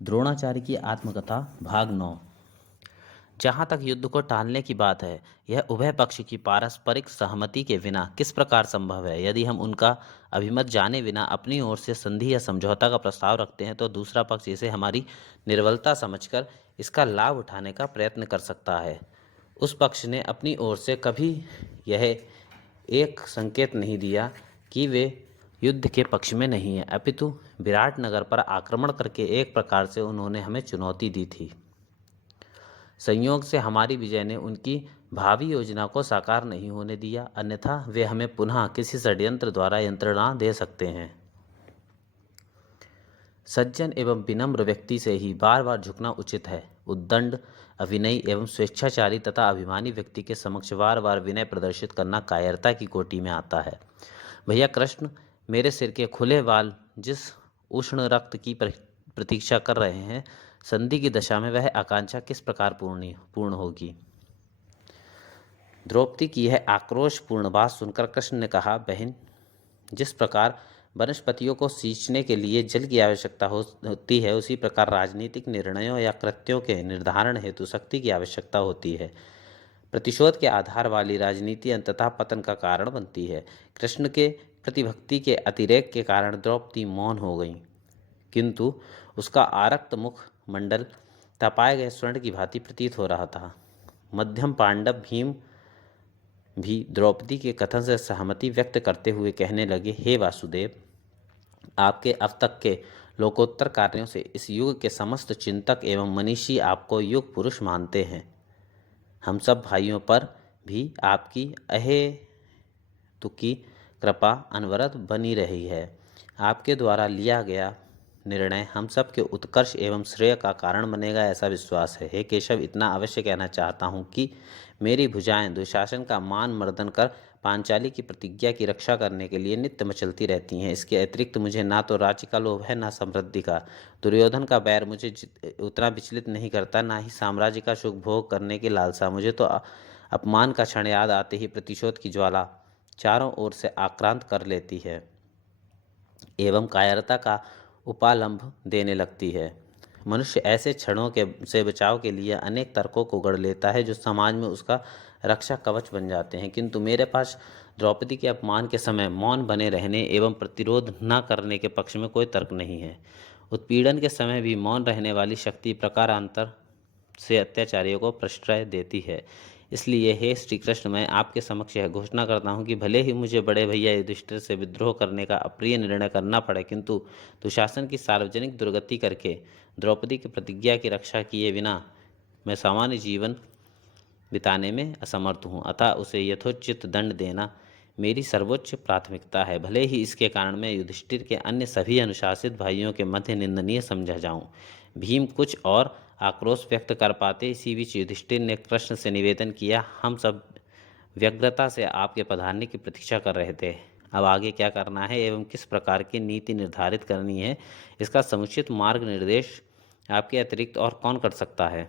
द्रोणाचार्य की आत्मकथा भाग 9। जहाँ तक युद्ध को टालने की बात है, यह उभय पक्ष की पारस्परिक सहमति के बिना किस प्रकार संभव है। यदि हम उनका अभिमत जाने बिना अपनी ओर से संधि या समझौता का प्रस्ताव रखते हैं तो दूसरा पक्ष इसे हमारी निर्बलता समझकर इसका लाभ उठाने का प्रयत्न कर सकता है। उस पक्ष ने अपनी ओर से कभी यह एक संकेत नहीं दिया कि वे युद्ध के पक्ष में नहीं है, अपितु विराटनगर पर आक्रमण करके एक प्रकार से उन्होंने हमें चुनौती दी थी। संयोग से हमारी विजय ने उनकी भावी योजना को साकार नहीं होने दिया, अन्यथा वे हमें पुनः किसी षड्यंत्र द्वारा यंत्रणा दे सकते हैं। सज्जन एवं विनम्र व्यक्ति से ही बार बार झुकना उचित है। उद्दंड, अभिनयी एवं स्वेच्छाचारी तथा अभिमानी व्यक्ति के समक्ष बार बार विनय प्रदर्शित करना कायरता की कोटि में आता है। भैया कृष्ण, मेरे सिर के खुले बाल जिस उष्ण रक्त की प्रतीक्षा कर रहे हैं, संधि की दशा में वह आकांक्षा किस प्रकार पूर्ण होगी। द्रौपदी की यह आक्रोशपूर्ण बात सुनकर कृष्ण ने कहा, बहन, जिस प्रकार वनस्पतियों को सींचने के लिए जल की आवश्यकता होती है, उसी प्रकार राजनीतिक निर्णयों या कृत्यों के निर्धारण हेतु शक्ति की आवश्यकता होती है। प्रतिशोध के आधार वाली राजनीति अंततः पतन का कारण बनती है। कृष्ण के प्रतिभक्ति के अतिरेक के कारण द्रौपदी मौन हो गई, किंतु उसका आरक्त मुख मंडल तपाए गए स्वर्ण की भांति प्रतीत हो रहा था। मध्यम पांडव भीम भी द्रौपदी के कथन से सहमति व्यक्त करते हुए कहने लगे, हे वासुदेव, आपके अब तक के लोकोत्तर कार्यों से इस युग के समस्त चिंतक एवं मनीषी आपको युग पुरुष मानते हैं। हम सब भाइयों पर भी आपकी अहेतुकी कृपा अनवरत बनी रही है। आपके द्वारा लिया गया निर्णय हम सब के उत्कर्ष एवं श्रेय का कारण बनेगा, ऐसा विश्वास है। हे केशव, इतना अवश्य कहना चाहता हूँ कि मेरी भुजाएं दुशासन का मान मर्दन कर पांचाली की प्रतिज्ञा की रक्षा करने के लिए नित्य मचलती रहती हैं। इसके अतिरिक्त मुझे ना तो राज्य का लोभ है, ना समृद्धि का। दुर्योधन का बैर मुझे उतना विचलित नहीं करता, ना ही साम्राज्य का सुख भोग करने की लालसा। मुझे तो अपमान का क्षण याद आते ही प्रतिशोध की ज्वाला चारों ओर से आक्रांत कर लेती है एवं कायरता का उपालंभ देने लगती है। मनुष्य ऐसे क्षणों के से बचाव के लिए अनेक तर्कों को गढ़ लेता है जो समाज में उसका रक्षा कवच बन जाते हैं, किंतु मेरे पास द्रौपदी के अपमान के समय मौन बने रहने एवं प्रतिरोध न करने के पक्ष में कोई तर्क नहीं है। उत्पीड़न के समय भी मौन रहने वाली शक्ति प्रकारांतर से अत्याचारियों को प्रश्रय देती है। इसलिए हे श्री कृष्ण, मैं आपके समक्ष यह घोषणा करता हूँ कि भले ही मुझे बड़े भैया युधिष्ठिर से विद्रोह करने का अप्रिय निर्णय करना पड़े, किंतु दुशासन की सार्वजनिक दुर्गति करके द्रौपदी की प्रतिज्ञा की रक्षा किए बिना मैं सामान्य जीवन बिताने में असमर्थ हूँ, अतः उसे यथोचित दंड देना मेरी सर्वोच्च प्राथमिकता है, भले ही इसके कारण मैं युधिष्ठिर के अन्य सभी अनुशासित भाइयों के मध्य निंदनीय समझा जाऊँ। भीम कुछ और आक्रोश व्यक्त कर पाते, इसी बीच युधिष्ठिर ने कृष्ण से निवेदन किया, हम सब व्यग्रता से आपके पधारने की प्रतीक्षा कर रहे थे। अब आगे क्या करना है एवं किस प्रकार की नीति निर्धारित करनी है, इसका समुचित मार्ग निर्देश आपके अतिरिक्त और कौन कर सकता है।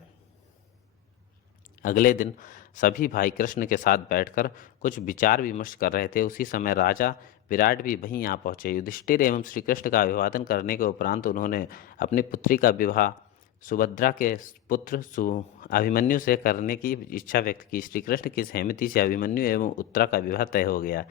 अगले दिन सभी भाई कृष्ण के साथ बैठकर कुछ विचार विमर्श कर रहे थे। उसी समय राजा विराट भी वहीं आ पहुंचे। युधिष्ठिर एवं श्री कृष्ण का अभिवादन करने के उपरांत उन्होंने अपनी पुत्री का विवाह सुभद्रा के पुत्र अभिमन्यु से करने की इच्छा व्यक्त की। श्री कृष्ण की सहमति से अभिमन्यु एवं उत्तरा का विवाह तय हो गया।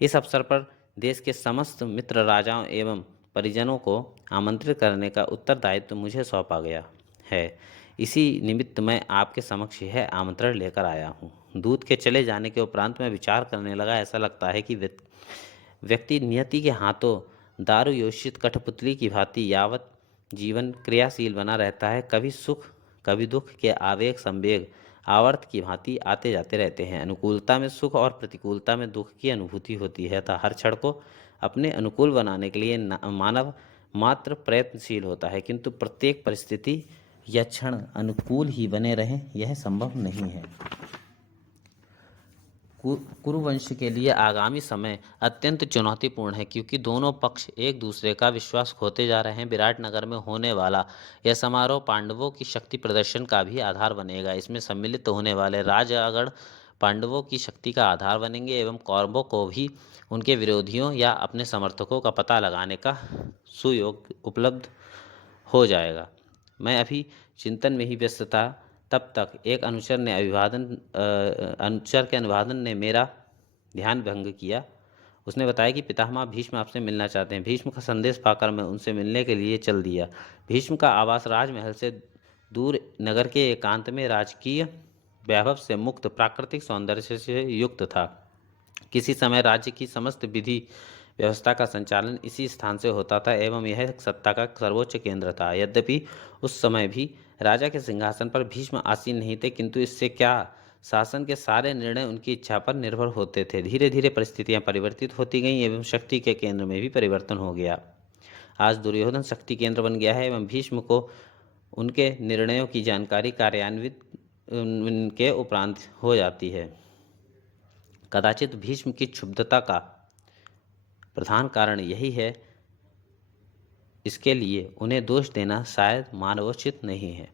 इस अवसर पर देश के समस्त मित्र राजाओं एवं परिजनों को आमंत्रित करने का उत्तरदायित्व मुझे सौंपा गया है। इसी निमित्त मैं आपके समक्ष यह आमंत्रण लेकर आया हूँ। दूत के चले जाने के उपरांत मैं विचार करने लगा, ऐसा लगता है कि व्यक्ति नियति के हाथों दारू योषित कठपुतली की भांति यावत जीवन क्रियाशील बना रहता है, कभी सुख कभी दुख के आवेग संवेग आवर्त की भांति आते जाते रहते हैं। अनुकूलता में सुख और प्रतिकूलता में दुख की अनुभूति होती है, अतः हर क्षण को अपने अनुकूल बनाने के लिए मानव मात्र प्रयत्नशील होता है, किंतु प्रत्येक परिस्थिति या क्षण अनुकूल ही बने रहें यह संभव नहीं है। कुरुवंश के लिए आगामी समय अत्यंत चुनौतीपूर्ण है, क्योंकि दोनों पक्ष एक दूसरे का विश्वास खोते जा रहे हैं। विराटनगर में होने वाला यह समारोह पांडवों की शक्ति प्रदर्शन का भी आधार बनेगा। इसमें सम्मिलित होने वाले राजगण पांडवों की शक्ति का आधार बनेंगे एवं कौरवों को भी उनके विरोधियों या अपने समर्थकों का पता लगाने का सुयोग उपलब्ध हो जाएगा। मैं अभी चिंतन में ही व्यस्त था, तब तक एक अनुचर के अभिवादन ने मेरा ध्यान भंग किया। उसने बताया कि पितामह भीष्म आपसे मिलना चाहते हैं। भीष्म का संदेश पाकर मैं उनसे मिलने के लिए चल दिया। भीष्म का आवास राजमहल से दूर नगर के एकांत में राजकीय वैभव से मुक्त प्राकृतिक सौंदर्य से युक्त था। किसी समय राज्य की समस्त विधि व्यवस्था का संचालन इसी स्थान से होता था एवं यह सत्ता का सर्वोच्च केंद्र था। यद्यपि उस समय भी राजा के सिंहासन पर भीष्म आसीन नहीं थे, किंतु इससे क्या, शासन के सारे निर्णय उनकी इच्छा पर निर्भर होते थे। धीरे धीरे परिस्थितियां परिवर्तित होती गईं एवं शक्ति के केंद्र में भी परिवर्तन हो गया। आज दुर्योधन शक्ति केंद्र बन गया है एवं भीष्म को उनके निर्णयों की जानकारी कार्यान्वित के उपरांत हो जाती है। कदाचित भीष्म की क्षुब्धता का प्रधान कारण यही है। इसके लिए उन्हें दोष देना शायद मानवोचित नहीं है।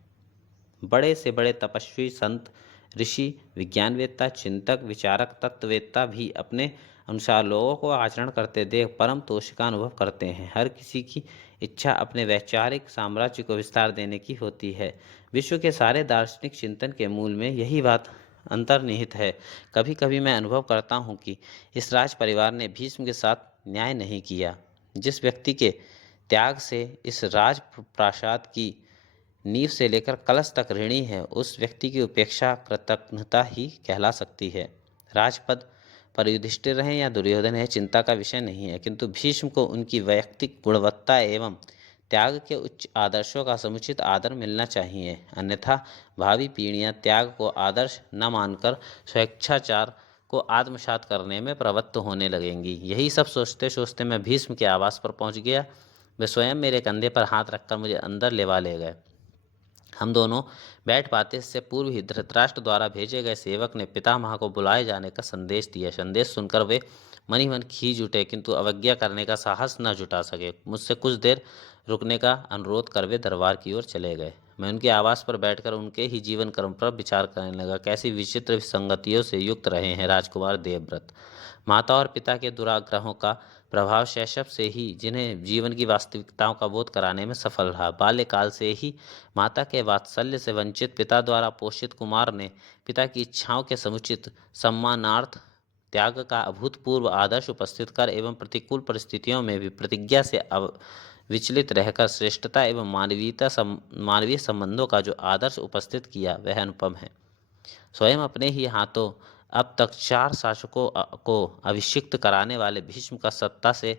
बड़े से बड़े तपस्वी, संत, ऋषि, विज्ञानवेत्ता, चिंतक, विचारक, तत्ववेत्ता भी अपने अनुसार लोगों को आचरण करते देख परम तोष का अनुभव करते हैं। हर किसी की इच्छा अपने वैचारिक साम्राज्य को विस्तार देने की होती है। विश्व के सारे दार्शनिक चिंतन के मूल में यही बात अंतर्निहित है। कभी कभी मैं अनुभव करता हूँ कि इस राज परिवार ने भीष्म के साथ न्याय नहीं किया। जिस व्यक्ति के त्याग से इस राज प्रासाद की नींव से लेकर कलश तक ऋणी है, उस व्यक्ति की उपेक्षा कृतज्ञता ही कहला सकती है। राजपद पर युधिष्ठिर रहें या दुर्योधन है, चिंता का विषय नहीं है, किंतु भीष्म को उनकी वैयक्तिक गुणवत्ता एवं त्याग के उच्च आदर्शों का समुचित आदर मिलना चाहिए। अन्यथा भावी पीढ़ियां त्याग को आदर्श न मानकर स्वेच्छाचार को आत्मसात करने में प्रवृत्त होने लगेंगी। यही सब सोचते सोचते मैं भीष्म के आवास पर पहुंच गया। वे स्वयं मेरे कंधे पर हाथ रखकर मुझे अंदर लेवा ले गए। हम दोनों बैठ पाते इससे पूर्व ही धृतराष्ट्र द्वारा भेजे गए सेवक ने पितामह को बुलाए जाने का संदेश दिया। संदेश सुनकर वे मन ही मन खींच उठे, किंतु अवज्ञा करने का साहस न जुटा सके। मुझसे कुछ देर रुकने का अनुरोध कर वे दरबार की ओर चले गए। मैं उनके आवास पर बैठकर उनके ही जीवन कर्म पर विचार करने लगा। कैसी विचित्र संगतियों से युक्त रहे हैं राजकुमार देवव्रत। माता और पिता के दुराग्रहों का प्रभाव शैशव से ही जिन्हें जीवन की वास्तविकताओं का बोध कराने में सफल रहा। बाल्यकाल से ही माता के वात्सल्य से वंचित पिता द्वारा पोषित कुमार ने पिता की इच्छाओं के समुचित सम्मानार्थ त्याग का अभूतपूर्व आदर्श उपस्थित कर एवं प्रतिकूल परिस्थितियों में भी प्रतिज्ञा से विचलित रहकर श्रेष्ठता एवं मानवीय संबंधों का जो आदर्श उपस्थित किया वह अनुपम है। स्वयं अपने ही हाथों अब तक 4 शासकों को अभिषिक्त कराने वाले भीष्म का सत्ता से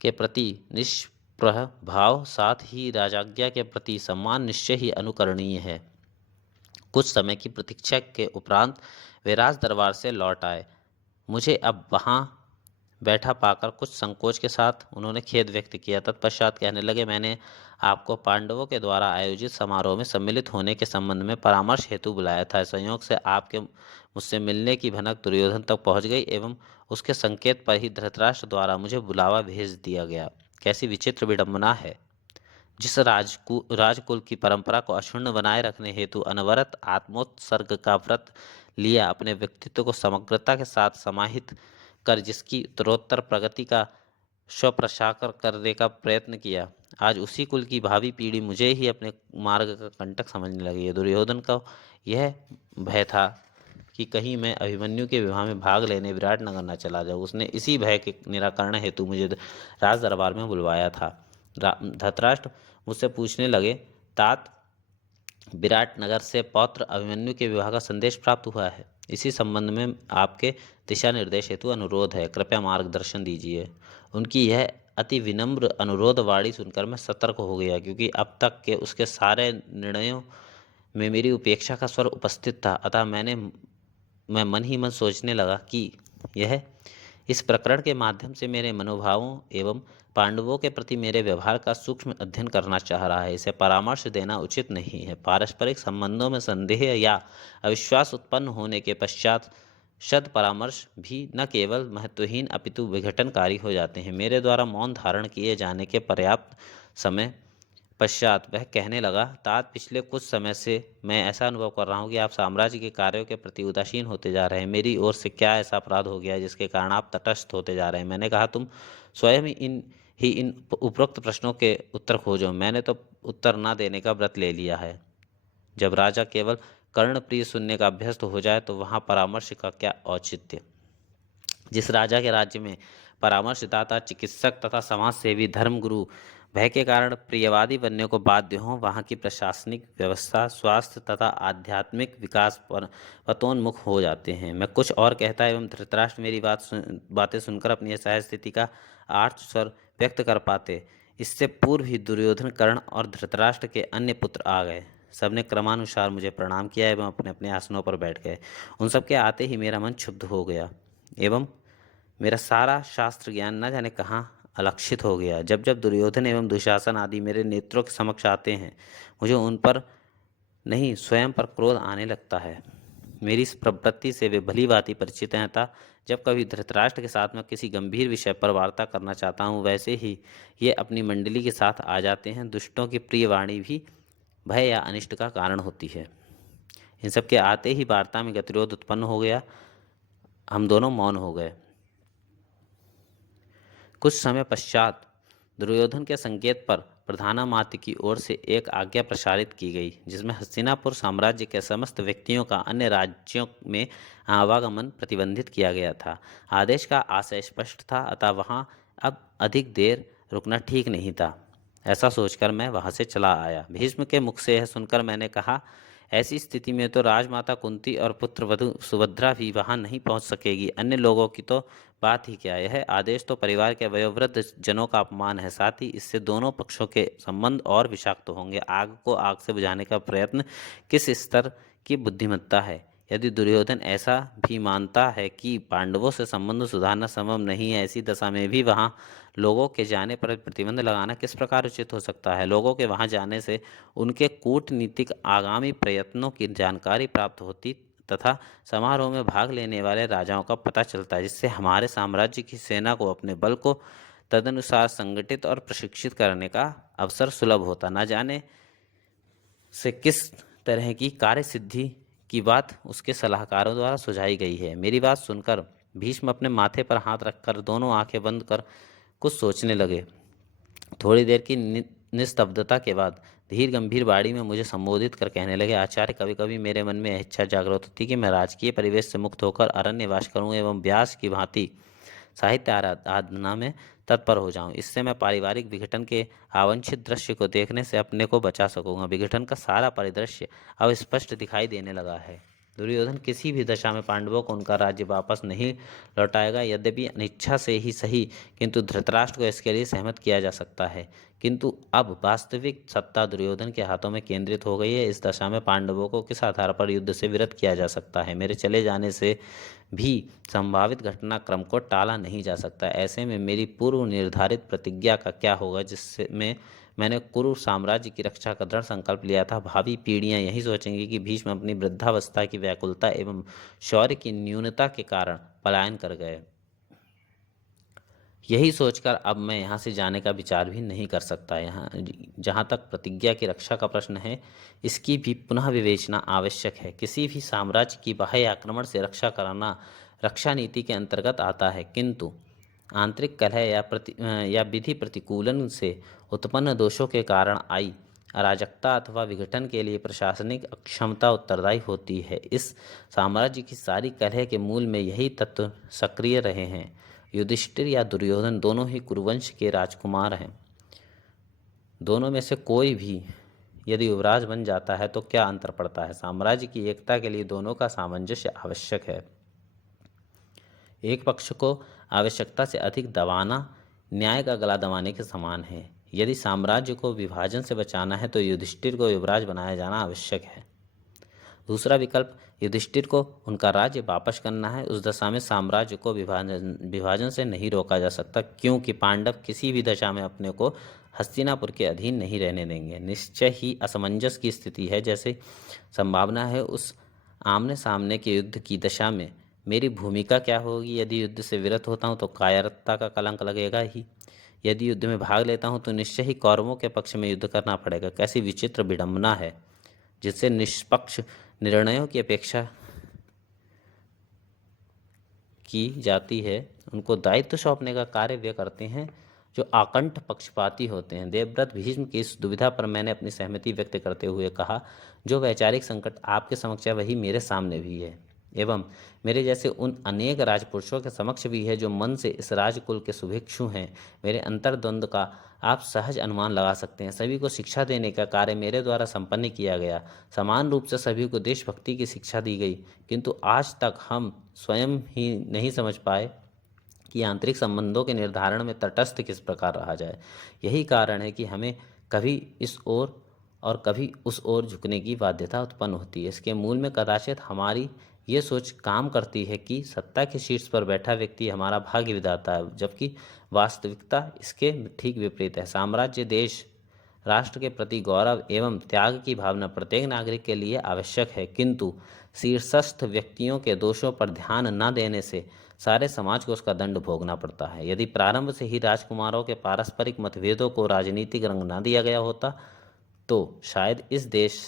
के प्रति निष्प्रह भाव, साथ ही राजाज्ञा के प्रति सम्मान निश्चय ही अनुकरणीय है। कुछ समय की प्रतीक्षा के उपरांत वे राज दरबार से लौट आए। मुझे अब वहाँ बैठा पाकर कुछ संकोच के साथ उन्होंने खेद व्यक्त किया। तत्पश्चात कहने लगे, मैंने आपको पांडवों के द्वारा आयोजित समारोह में सम्मिलित होने के संबंध में परामर्श हेतु बुलाया था। संयोग से आपके मुझसे मिलने की भनक दुर्योधन तक पहुंच गई एवं उसके संकेत पर ही धृतराष्ट्र द्वारा मुझे बुलावा भेज दिया गया। कैसी विचित्र विडंबना है। जिस राजकुल की परंपरा को अक्षुण्ण बनाए रखने हेतु अनवरत आत्मोत्सर्ग का व्रत लिया, अपने व्यक्तित्व को समग्रता के साथ समाहित कर जिसकी उत्तरोत्तर प्रगति का स्वप्रसाकर करने का प्रयत्न किया, आज उसी कुल की भावी पीढ़ी मुझे ही अपने मार्ग का कंटक समझने लगी है। दुर्योधन का यह भय था कि कहीं मैं अभिमन्यु के विवाह में भाग लेने विराटनगर न चला जाऊँ। उसने इसी भय के निराकरण हेतु मुझे राज दरबार में बुलवाया था। धृतराष्ट्र मुझसे पूछने लगे, तात विराटनगर से पौत्र अभिमन्यु के विवाह का संदेश प्राप्त हुआ है। इसी संबंध में आपके दिशा निर्देश हेतु अनुरोध है, कृपया मार्गदर्शन दीजिए। उनकी यह अति विनम्र अनुरोध वाणी सुनकर मैं सतर्क हो गया, क्योंकि अब तक के उसके सारे निर्णयों में मेरी उपेक्षा का स्वर उपस्थित था। अतः मैं मन ही मन सोचने लगा कि यह इस प्रकरण के माध्यम से मेरे मनोभावों एवं पांडवों के प्रति मेरे व्यवहार का सूक्ष्म अध्ययन करना चाह रहा है। इसे परामर्श देना उचित नहीं है। पारस्परिक संबंधों में संदेह या अविश्वास उत्पन्न होने के पश्चात सद परामर्श भी न केवल महत्वहीन अपितु विघटनकारी हो जाते हैं। मेरे द्वारा मौन धारण किए जाने के पर्याप्त समय पश्चात वह कहने लगा, तात पिछले कुछ समय से मैं ऐसा अनुभव कर रहा हूँ कि आप साम्राज्य के कार्यों के प्रति उदासीन होते जा रहे हैं। मेरी ओर से क्या ऐसा अपराध हो गया है जिसके कारण आप तटस्थ होते जा रहे हैं। मैंने कहा, तुम स्वयं इन ही इन उपरोक्त प्रश्नों के उत्तर खोजो। मैंने तो उत्तर न देने का व्रत ले लिया है। जब राजा केवल कर्णप्रिय सुनने का अभ्यस्त हो जाए तो वहाँ परामर्श का क्या औचित्य। जिस राजा के राज्य में परामर्शदाता, चिकित्सक तथा समाज सेवी, धर्मगुरु भय के कारण प्रियवादी बनने को बाध्य हों, वहाँ की प्रशासनिक व्यवस्था, स्वास्थ्य तथा आध्यात्मिक विकास पर पतोन्मुख हो जाते हैं। मैं कुछ और कहता एवं धृतराष्ट्र मेरी बातें सुनकर अपनी असहाय स्थिति का आर्त स्वर व्यक्त कर पाते। इससे पूर्व ही दुर्योधन, कर्ण और धृतराष्ट्र के अन्य पुत्र आ गए। सबने क्रमानुसार मुझे प्रणाम किया एवं अपने अपने आसनों पर बैठ गए। उन सबके आते ही मेरा मन क्षुब्ध हो गया एवं मेरा सारा शास्त्र ज्ञान न जाने कहाँ अलक्षित हो गया। जब जब दुर्योधन एवं दुशासन आदि मेरे नेत्रों के समक्ष आते हैं, मुझे उन पर नहीं स्वयं पर क्रोध आने लगता है। मेरी इस प्रवृत्ति से वे भली भांति परिचित हैं, अतः जब कभी धृतराष्ट्र के साथ मैं किसी गंभीर विषय पर वार्ता करना चाहता हूँ, वैसे ही ये अपनी मंडली के साथ आ जाते हैं। दुष्टों की प्रिय वाणी भी भय या अनिष्ट का कारण होती है। इन सब के आते ही वार्ता में गतिरोध उत्पन्न हो गया। हम दोनों मौन हो गए। कुछ समय पश्चात दुर्योधन के संकेत पर प्रधानामात्य की ओर से एक आज्ञा प्रसारित की गई, जिसमें हस्तिनापुर साम्राज्य के समस्त व्यक्तियों का अन्य राज्यों में आवागमन प्रतिबंधित किया गया था। आदेश का आशय स्पष्ट था, अतः वहां अब अधिक देर रुकना ठीक नहीं था। ऐसा सोचकर मैं वहां से चला आया। भीष्म के मुख से यह सुनकर मैंने कहा, ऐसी स्थिति में तो राजमाता कुंती और पुत्र वधु सुभद्रा भी वहां नहीं पहुंच सकेगी। अन्य लोगों की तो बात ही क्या। यह आदेश तो परिवार के वयोवृद्ध जनों का अपमान है। साथ ही इससे दोनों पक्षों के संबंध और विषाक्त होंगे। आग को आग से बुझाने का प्रयत्न किस स्तर की बुद्धिमत्ता है। यदि दुर्योधन ऐसा भी मानता है कि पांडवों से संबंध सुधारना संभव नहीं है, ऐसी दशा में भी वहाँ लोगों के जाने पर प्रतिबंध लगाना किस प्रकार उचित हो सकता है। लोगों के वहाँ जाने से उनके कूटनीतिक आगामी प्रयत्नों की जानकारी प्राप्त होती तथा समारोह में भाग लेने वाले राजाओं का पता चलता है, जिससे हमारे साम्राज्य की सेना को अपने बल को तदनुसार संगठित और प्रशिक्षित करने का अवसर सुलभ होता। न जाने से किस तरह की कार्य सिद्धि की बात उसके सलाहकारों द्वारा सुझाई गई है। मेरी बात सुनकर भीष्म अपने माथे पर हाथ रखकर दोनों आंखें बंद कर कुछ सोचने लगे। थोड़ी देर की निस्तब्धता के बाद धीर गंभीर बाड़ी में मुझे संबोधित कर कहने लगे, आचार्य, कभी कभी मेरे मन में यह इच्छा जागृत होती कि मैं राजकीय परिवेश से मुक्त होकर अरण्यवास करूं एवं व्यास की भांति साहित्य आराधना में तत्पर हो जाऊं। इससे मैं पारिवारिक विघटन के अवांछित दृश्य को देखने से अपने को बचा सकूंगा। विघटन का सारा परिदृश्य अब स्पष्ट दिखाई देने लगा है। दुर्योधन किसी भी दशा में पांडवों को उनका राज्य वापस नहीं लौटाएगा, यद्यपि अनिच्छा से ही सही, किंतु धृतराष्ट्र को इसके लिए सहमत किया जा सकता है। किंतु अब वास्तविक सत्ता दुर्योधन के हाथों में केंद्रित हो गई है। इस दशा में पांडवों को किस आधार पर युद्ध से विरत किया जा सकता है। मेरे चले जाने से भी संभावित घटनाक्रम को टाला नहीं जा सकता। ऐसे में मेरी पूर्व निर्धारित प्रतिज्ञा का क्या होगा, जिससे मैंने कुरु साम्राज्य की रक्षा का दृढ़ संकल्प लिया था। भावी पीढ़ियां यही सोचेंगी कि भीष्म अपनी वृद्धावस्था की व्याकुलता एवं शौर्य की न्यूनता के कारण पलायन कर गए। यही सोचकर अब मैं यहाँ से जाने का विचार भी नहीं कर सकता। यहाँ जहाँ तक प्रतिज्ञा की रक्षा का प्रश्न है, इसकी भी पुनः विवेचना आवश्यक है। किसी भी साम्राज्य की बाह्य आक्रमण से रक्षा कराना रक्षा नीति के अंतर्गत आता है, किंतु आंतरिक कलह या विधि प्रतिकूलन से उत्पन्न दोषों के कारण आई अराजकता अथवा विघटन के लिए प्रशासनिक अक्षमता उत्तरदायी होती है। इस साम्राज्य की सारी कलह के मूल में यही तत्व सक्रिय रहे हैं। युधिष्ठिर या दुर्योधन दोनों ही कुरुवंश के राजकुमार हैं। दोनों में से कोई भी यदि युवराज बन जाता है तो क्या अंतर पड़ता है। साम्राज्य की एकता के लिए दोनों का सामंजस्य आवश्यक है। एक पक्ष को आवश्यकता से अधिक दबाना न्याय का गला दबाने के समान है। यदि साम्राज्य को विभाजन से बचाना है तो युधिष्ठिर को युवराज बनाया जाना आवश्यक है। दूसरा विकल्प, युधिष्ठिर को उनका राज्य वापस करना है। उस दशा में साम्राज्य को विभाजन से नहीं रोका जा सकता, क्योंकि पांडव किसी भी दशा में अपने को हस्तिनापुर के अधीन नहीं रहने देंगे। निश्चय ही असमंजस की स्थिति है। जैसे संभावना है उस आमने सामने के युद्ध की दशा में मेरी भूमिका क्या होगी। यदि युद्ध से विरत होता हूँ तो कायरता का कलंक लगेगा ही। यदि युद्ध में भाग लेता हूँ तो निश्चय ही कौरवों के पक्ष में युद्ध करना पड़ेगा। कैसी विचित्र विडंबना है, जिससे निष्पक्ष निर्णयों की अपेक्षा की जाती है, उनको दायित्व सौंपने का कार्य वे करते हैं जो आकंठ पक्षपाती होते हैं। देवव्रत भीष्म की इस दुविधा पर मैंने अपनी सहमति व्यक्त करते हुए कहा, जो वैचारिक संकट आपके समक्ष है वही मेरे सामने भी है, एवं मेरे जैसे उन अनेक राजपुरुषों के समक्ष भी है जो मन से इस राजकुल के शुभेच्छु हैं। मेरे अंतर्द्वंद का आप सहज अनुमान लगा सकते हैं। सभी को शिक्षा देने का कार्य मेरे द्वारा संपन्न किया गया। समान रूप से सभी को देशभक्ति की शिक्षा दी गई, किंतु आज तक हम स्वयं ही नहीं समझ पाए कि आंतरिक संबंधों के निर्धारण में तटस्थ किस प्रकार रहा जाए। यही कारण है कि हमें कभी इस ओर और कभी उस ओर झुकने की बाध्यता उत्पन्न होती है। इसके मूल में कदाचित हमारी ये सोच काम करती है कि सत्ता के शीर्ष पर बैठा व्यक्ति हमारा भाग्य विधाता है, जबकि वास्तविकता इसके ठीक विपरीत है। साम्राज्य, देश, राष्ट्र के प्रति गौरव एवं त्याग की भावना प्रत्येक नागरिक के लिए आवश्यक है, किंतु शीर्षस्थ व्यक्तियों के दोषों पर ध्यान न देने से सारे समाज को उसका दंड भोगना पड़ता है। यदि प्रारंभ से ही राजकुमारों के पारस्परिक मतभेदों को राजनीतिक रंग न दिया गया होता तो शायद इस देश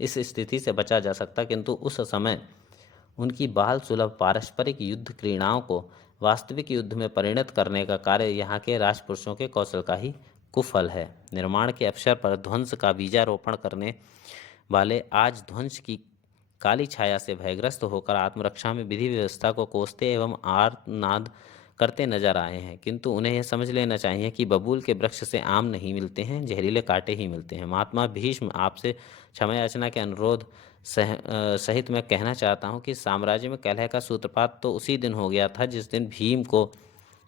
इस स्थिति से बचा जा सकता, किंतु उस समय उनकी बाल सुलभ पारस्परिक युद्ध क्रीड़ाओं को वास्तविक युद्ध में परिणत करने का कार्य यहाँ के राजपुरुषों के कौशल का ही कुफल है। निर्माण के अवसर पर ध्वंस का बीजारोपण करने वाले आज ध्वंस की काली छाया से भयग्रस्त होकर आत्मरक्षा में विधि व्यवस्था को कोसते एवं आर्तनाद करते नजर आए हैं, किंतु उन्हें यह समझ लेना चाहिए कि बबूल के वृक्ष से आम नहीं मिलते हैं, जहरीले कांटे ही मिलते हैं। महात्मा भीष्म, आपसे क्षमा याचना के अनुरोध सहित मैं कहना चाहता हूँ कि साम्राज्य में कलह का सूत्रपात तो उसी दिन हो गया था जिस दिन भीम को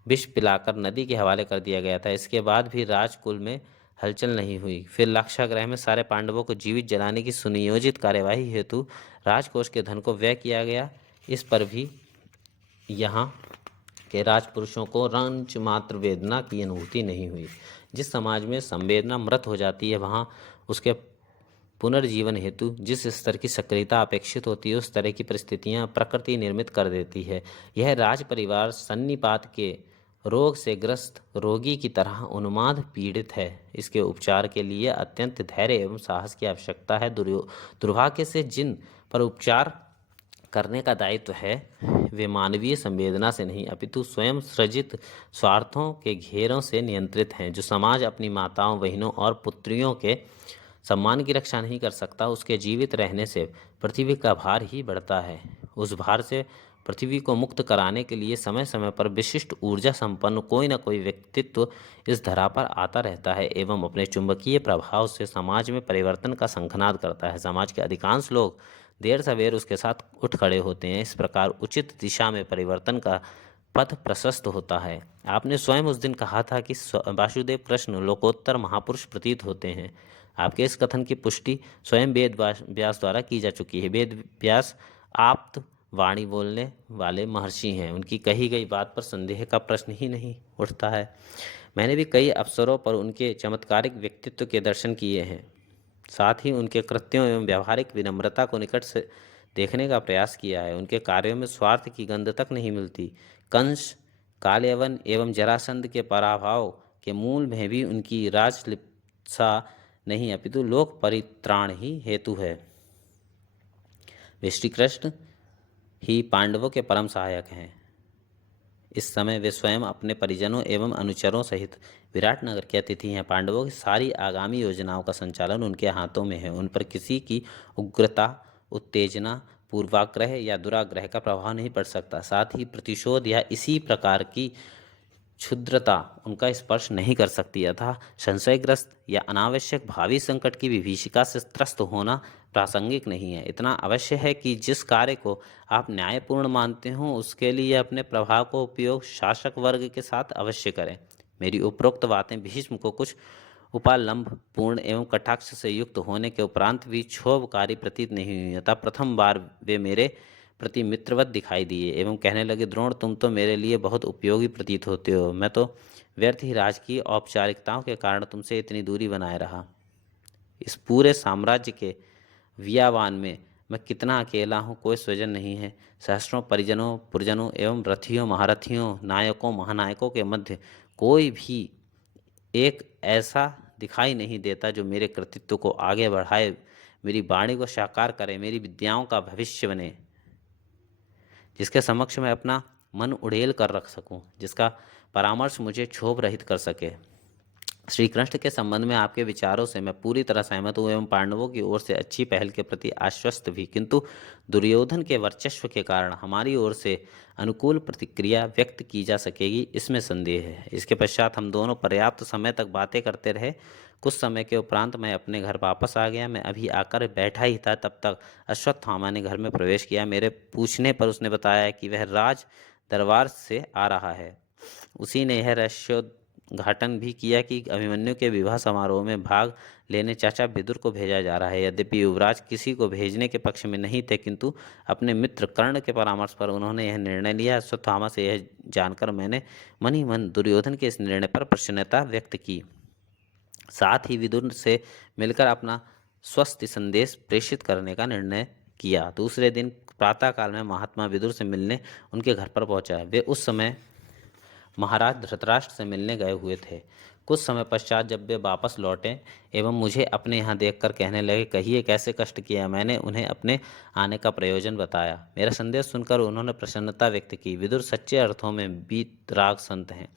विष पिलाकर नदी के हवाले कर दिया गया था। इसके बाद भी राजकुल में हलचल नहीं हुई। फिर लाक्षागृह में सारे पांडवों को जीवित जलाने की सुनियोजित कार्यवाही हेतु राजकोष के धन को व्यय किया गया। इस पर भी यहाँ के राजपुरुषों को रंच मात्र वेदना की अनुभूति नहीं हुई। जिस समाज में संवेदना मृत हो जाती है, वहाँ उसके पुनर्जीवन हेतु जिस स्तर की सक्रियता अपेक्षित होती है, उस तरह की परिस्थितियाँ प्रकृति निर्मित कर देती है। यह राज परिवार सन्निपात के रोग से ग्रस्त रोगी की तरह उन्माद पीड़ित है। इसके उपचार के लिए अत्यंत धैर्य एवं साहस की आवश्यकता है। दुर्भाग्य से जिन पर उपचार करने का दायित्व है वे मानवीय संवेदना से नहीं अपितु स्वयं सृजित स्वार्थों के घेरों से नियंत्रित हैं। जो समाज अपनी माताओं, बहनों और पुत्रियों के सम्मान की रक्षा नहीं कर सकता, उसके जीवित रहने से पृथ्वी का भार ही बढ़ता है। उस भार से पृथ्वी को मुक्त कराने के लिए समय समय पर विशिष्ट ऊर्जा संपन्न कोई न कोई व्यक्तित्व इस धरा पर आता रहता है एवं अपने चुंबकीय प्रभाव से समाज में परिवर्तन का शंखनाद करता है। समाज के अधिकांश लोग देर सवेर उसके साथ उठ खड़े होते हैं। इस प्रकार उचित दिशा में परिवर्तन का पथ प्रशस्त होता है। आपने स्वयं उस दिन कहा था कि वासुदेव कृष्ण लोकोत्तर महापुरुष प्रतीत होते हैं। आपके इस कथन की पुष्टि स्वयं वेद व्यास द्वारा की जा चुकी है। वेद व्यास आप्त वाणी बोलने वाले महर्षि हैं। उनकी कही गई बात पर संदेह का प्रश्न ही नहीं उठता है। मैंने भी कई अवसरों पर उनके चमत्कारिक व्यक्तित्व के दर्शन किए हैं, साथ ही उनके कृत्यों एवं व्यावहारिक विनम्रता को निकट से देखने का प्रयास किया है। उनके कार्यों में स्वार्थ की गंध तक नहीं मिलती। कंस, कालयवन एवं जरासंध के पराभव के मूल में भी उनकी राजलिप्सा नहीं अपितु लोक परित्राण ही हेतु है। वे श्री कृष्ण ही पांडवों के परम सहायक हैं। इस समय वे स्वयं अपने परिजनों एवं अनुचरों सहित विराटनगर के अतिथि हैं। पांडवों की सारी आगामी योजनाओं का संचालन उनके हाथों में है। उन पर किसी की उग्रता, उत्तेजना, पूर्वाग्रह या दुराग्रह का प्रभाव नहीं पड़ सकता। साथ ही प्रतिशोध या इसी प्रकार की क्षुद्रता उनका स्पर्श नहीं कर सकती। अतः संशयग्रस्त या अनावश्यक भावी संकट की विभीषिका से त्रस्त होना प्रासंगिक नहीं है। इतना अवश्य है कि जिस कार्य को आप न्यायपूर्ण मानते हो उसके लिए अपने प्रभाव को उपयोग शासक वर्ग के साथ अवश्य करें। मेरी उपरोक्त बातें भीष्म को कुछ उपालंभ पूर्ण एवं कटाक्ष से युक्त होने के उपरांत भी क्षोभकारी प्रतीत नहीं हुई। अतः प्रथम बार वे मेरे प्रति मित्रवत दिखाई दिए एवं कहने लगे, द्रोण, तुम तो मेरे लिए बहुत उपयोगी प्रतीत होते हो। मैं तो व्यर्थ ही राजकीय औपचारिकताओं के कारण तुमसे इतनी दूरी बनाए रहा। इस पूरे साम्राज्य के वियावान में मैं कितना अकेला हूँ, कोई स्वजन नहीं है। सहस्रों परिजनों, पुरजनों एवं रथियों, महारथियों, नायकों, महानायकों के मध्य कोई भी एक ऐसा दिखाई नहीं देता जो मेरे कृतित्व को आगे बढ़ाए, मेरी वाणी को साकार करे, मेरी विद्याओं का भविष्य बने, जिसके समक्ष मैं अपना मन उड़ेल कर रख सकूं, जिसका परामर्श मुझे क्षोभ रहित कर सके। श्री कृष्ण के संबंध में आपके विचारों से मैं पूरी तरह सहमत हूँ एवं पांडवों की ओर से अच्छी पहल के प्रति आश्वस्त भी, किंतु दुर्योधन के वर्चस्व के कारण हमारी ओर से अनुकूल प्रतिक्रिया व्यक्त की जा सकेगी, इसमें संदेह है। इसके पश्चात हम दोनों पर्याप्त समय तक बातें करते रहे। कुछ समय के उपरांत मैं अपने घर वापस आ गया। मैं अभी आकर बैठा ही था, तब तक अश्वत्थामा ने घर में प्रवेश किया। मेरे पूछने पर उसने बताया कि वह राज दरबार से आ रहा है। उसी ने यह रहस्योद्घाटन भी किया कि अभिमन्यु के विवाह समारोह में भाग लेने चाचा विदुर को भेजा जा रहा है। यद्यपि युवराज किसी को भेजने के पक्ष में नहीं थे, किंतु अपने मित्र कर्ण के परामर्श पर उन्होंने यह निर्णय लिया। अश्वत्थामा से यह जानकर मैंने मन ही मन दुर्योधन के इस निर्णय पर प्रसन्नता व्यक्त की। साथ ही विदुर से मिलकर अपना स्वस्ति संदेश प्रेषित करने का निर्णय किया। दूसरे दिन प्रातःकाल में महात्मा विदुर से मिलने उनके घर पर पहुंचा। वे उस समय महाराज धृतराष्ट्र से मिलने गए हुए थे। कुछ समय पश्चात जब वे वापस लौटे एवं मुझे अपने यहाँ देखकर कहने लगे, कहिए कैसे कष्ट किया। मैंने उन्हें अपने आने का प्रयोजन बताया। मेरा संदेश सुनकर उन्होंने प्रसन्नता व्यक्त की। विदुर सच्चे अर्थों में वीतराग संत हैं।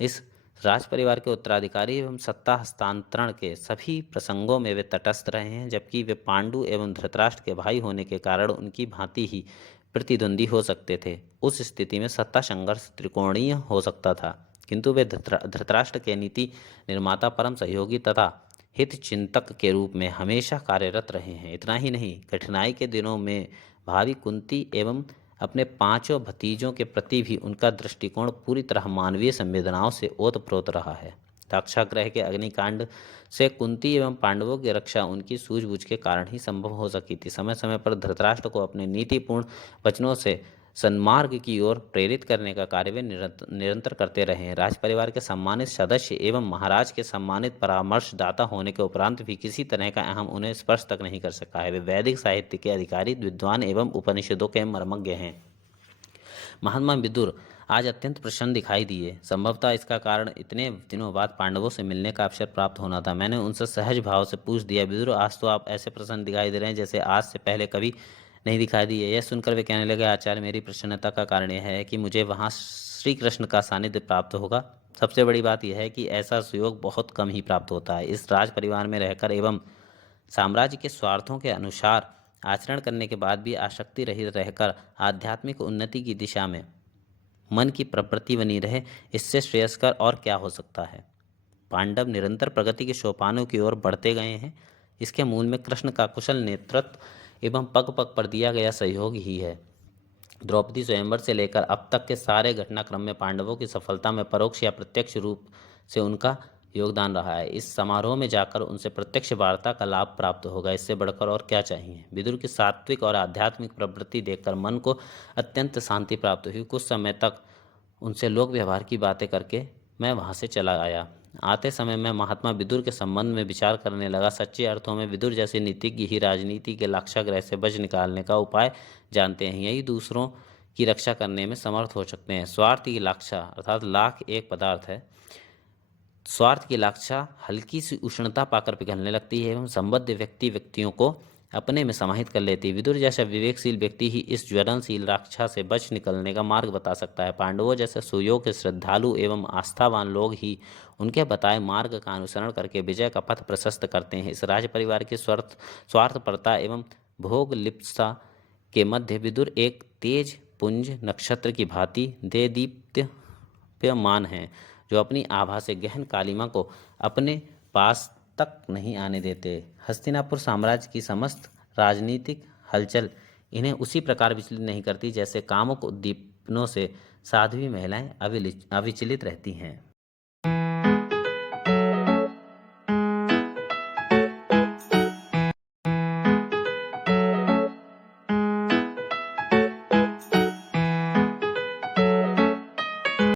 इस राज परिवार के उत्तराधिकारी एवं सत्ता हस्तांतरण के सभी प्रसंगों में वे तटस्थ रहे हैं, जबकि वे पांडु एवं धृतराष्ट्र के भाई होने के कारण उनकी भांति ही प्रतिद्वंदी हो सकते थे। उस स्थिति में सत्ता संघर्ष त्रिकोणीय हो सकता था, किंतु वे धृतराष्ट्र के नीति निर्माता, परम सहयोगी तथा हित चिंतक के रूप में हमेशा कार्यरत रहे हैं। इतना ही नहीं, कठिनाई के दिनों में भावी कुंती एवं अपने पांचों भतीजों के प्रति भी उनका दृष्टिकोण पूरी तरह मानवीय संवेदनाओं से ओतप्रोत रहा है। दाक्षागृह के अग्निकांड से कुंती एवं पांडवों की रक्षा उनकी सूझबूझ के कारण ही संभव हो सकी थी। समय समय पर धृतराष्ट्र को अपने नीतिपूर्ण वचनों से सन्मार्ग की ओर प्रेरित करने का कार्य वे निरंतर करते रहे हैं। राज परिवार के सम्मानित सदस्य एवं महाराज के सम्मानित परामर्शदाता होने के उपरांत भी किसी तरह का अहम उन्हें स्पर्श तक नहीं कर सका है। वे वैदिक साहित्य के अधिकारी, विद्वान एवं उपनिषदों के मर्मज्ञ हैं। महात्मा विदुर आज अत्यंत प्रसन्न दिखाई दिए। संभवतः इसका कारण इतने दिनों बाद पांडवों से मिलने का अवसर प्राप्त होना था। मैंने उनसे सहज भाव से पूछ दिया, विदुर आज तो आप ऐसे प्रसन्न दिखाई दे रहे हैं जैसे आज से पहले कभी नहीं दिखाई दिए। यह सुनकर वे कहने लगे, आचार्य मेरी प्रसन्नता का कारण यह है कि मुझे वहाँ श्री कृष्ण का सानिध्य प्राप्त होगा। सबसे बड़ी बात यह है कि ऐसा सुयोग बहुत कम ही प्राप्त होता है। इस राज परिवार में रहकर एवं साम्राज्य के स्वार्थों के अनुसार आचरण करने के बाद भी आसक्ति रहित रहकर आध्यात्मिक उन्नति की दिशा में मन की प्रवृत्ति बनी रहे, इससे श्रेयस्कर और क्या हो सकता है। पांडव निरंतर प्रगति के सोपानों की ओर बढ़ते गए हैं। इसके मूल में कृष्ण का कुशल नेतृत्व एवं पग पग पर दिया गया सहयोग ही है। द्रौपदी स्वयंवर से लेकर अब तक के सारे घटनाक्रम में पांडवों की सफलता में परोक्ष या प्रत्यक्ष रूप से उनका योगदान रहा है। इस समारोह में जाकर उनसे प्रत्यक्ष वार्ता का लाभ प्राप्त होगा। इससे बढ़कर और क्या चाहिए। विदुर की सात्विक और आध्यात्मिक प्रवृत्ति देखकर मन को अत्यंत शांति प्राप्त हुई। कुछ समय तक उनसे लोक व्यवहार की बातें करके मैं वहाँ से चला आया। आते समय मैं महात्मा विदुर के संबंध में विचार करने लगा। सच्चे अर्थों में विदुर जैसे नीतिज्ञ ही राजनीति के लाक्षागृह से बच निकालने का उपाय जानते हैं। यही दूसरों की रक्षा करने में समर्थ हो सकते हैं। स्वार्थ की लाक्षा अर्थात लाख एक पदार्थ है। स्वार्थ की लाक्षा हल्की सी उष्णता पाकर पिघलने लगती है एवं संबद्ध व्यक्तियों को अपने में समाहित कर लेती है। विदुर जैसा विवेकशील व्यक्ति ही इस ज्वलनशील लाक्षा से बच निकलने का मार्ग बता सकता है। पांडवों जैसे सुयोग्य, श्रद्धालु एवं आस्थावान लोग ही उनके बताए मार्ग का अनुसरण करके विजय का पथ प्रशस्त करते हैं। इस राज परिवार की स्वार्थपरता एवं भोग लिप्सता के मध्य विदुर एक तेज पुंज नक्षत्र की भांति देदीप्यमान है, जो अपनी आभा से गहन कालिमा को अपने पास तक नहीं आने देते। हस्तिनापुर साम्राज्य की समस्त राजनीतिक हलचल इन्हें उसी प्रकार विचलित नहीं करती जैसे कामुक उद्दीपनों से साध्वी महिलाएं अविचलित रहती हैं।